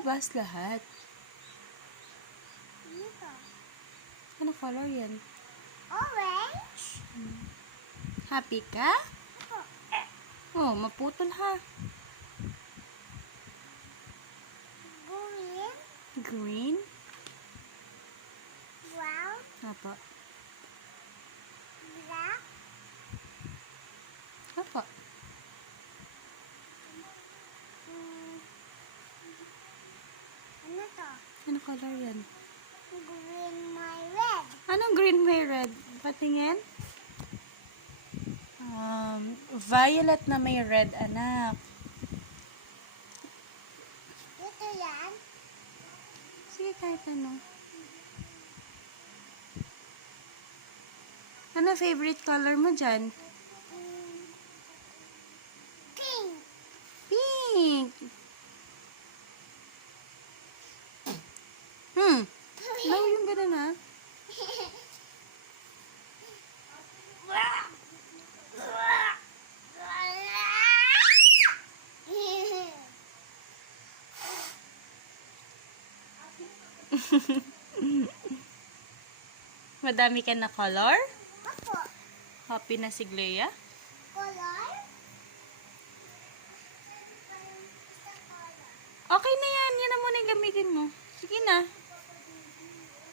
Ilabas lahat. Ano to? Ano color yan? Orange? Happy ka? Opo. Oh, maputol ha. Green? Green? Brown? Apo. Black? Apo. Ano to? Ano color yan? Green, my red. Anong green may red? Patingin? Violet na may red, anak. Ito yan? Sige, kahit ano. Ano favorite color mo dyan? Pink. Pink! No, yung ganun ha. Madami ka na color? Opo. Happy na si Glea? Color? Okay na yan. Yan na muna yung gamitin mo. Sige na.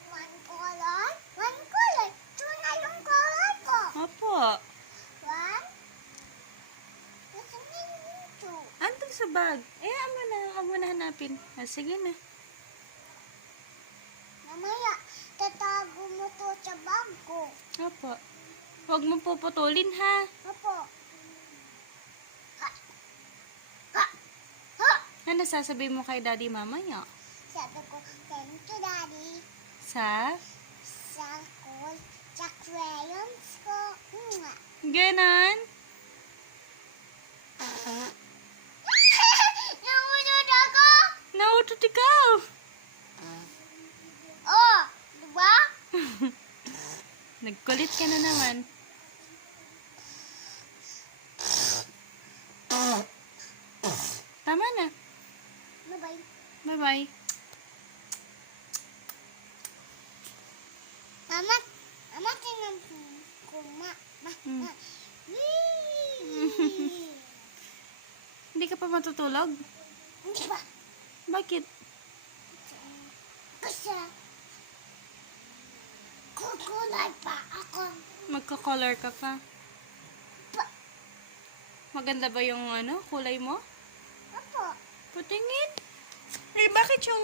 One color? One color. Two na yung color ko. Opo. One. Gusto niyo yung two. Andun sa bag. Amo na. Amo na hanapin. Sige na. Mamaya, tatago mo to sa bag ko. Opo. Huwag mo puputulin ha. Opo. Ha! Ha! Ha! Ano sasabihin mo kay daddy mamaya? Sabi ko, thank you, Daddy. Sa? Sa crayons ko. Ganon? Nahulog ako! Nautot ikaw! Oh, diba? Nagkulit ka na naman. Tama na. Bye-bye. Bye-bye. Mama, tingnan ko. Wee! Hindi ka pa matutulog? Hindi ba? Bakit? Kasi kukulay pa ako. Magka-color ka pa. Pa- Maganda ba yung kulay mo? Opo. Patingin. Eh, bakit yung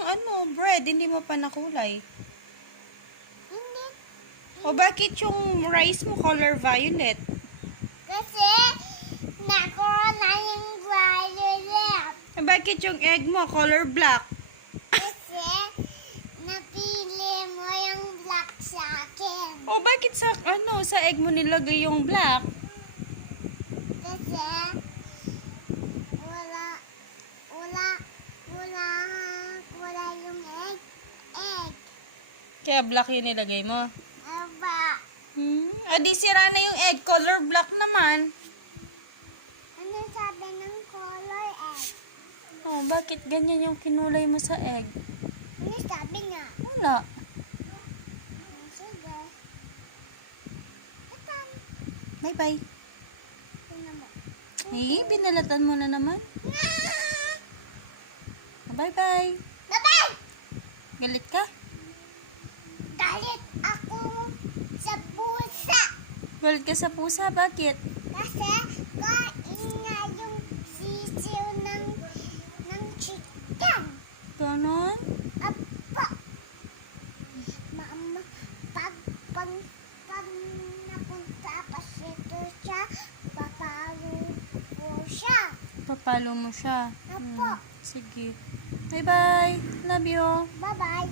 bread hindi mo pa nakulay? Hindi. O bakit yung rice mo color violet? Kasi nakulay yung violet. Eh, bakit yung egg mo color black? Kasi napili mo yung black sa akin. O bakit sa egg mo nilagay yung black? Kasi wala yung egg. Kaya black yung nilagay mo. Aba, Di sira na yung egg. Color black naman. ano sabi ng color egg? Oh, bakit ganyan yung kinulay mo sa egg? Ano sabi nga? Wala. Sige. Atan. Bye-bye. Tingnan mo. Eh, binalatan mo na naman. Bye-bye. Bye-bye! Galit ka? Galit ako sa pusa. Galit ka sa pusa? Bakit? Kasi kain nga yung sisiw ng chicken. Ganon? Apa. Mama, pag napunta pa dito siya, papalo ko siya. Papalo mo siya. Apo. Sige. Bye-bye. Love you. Bye-bye.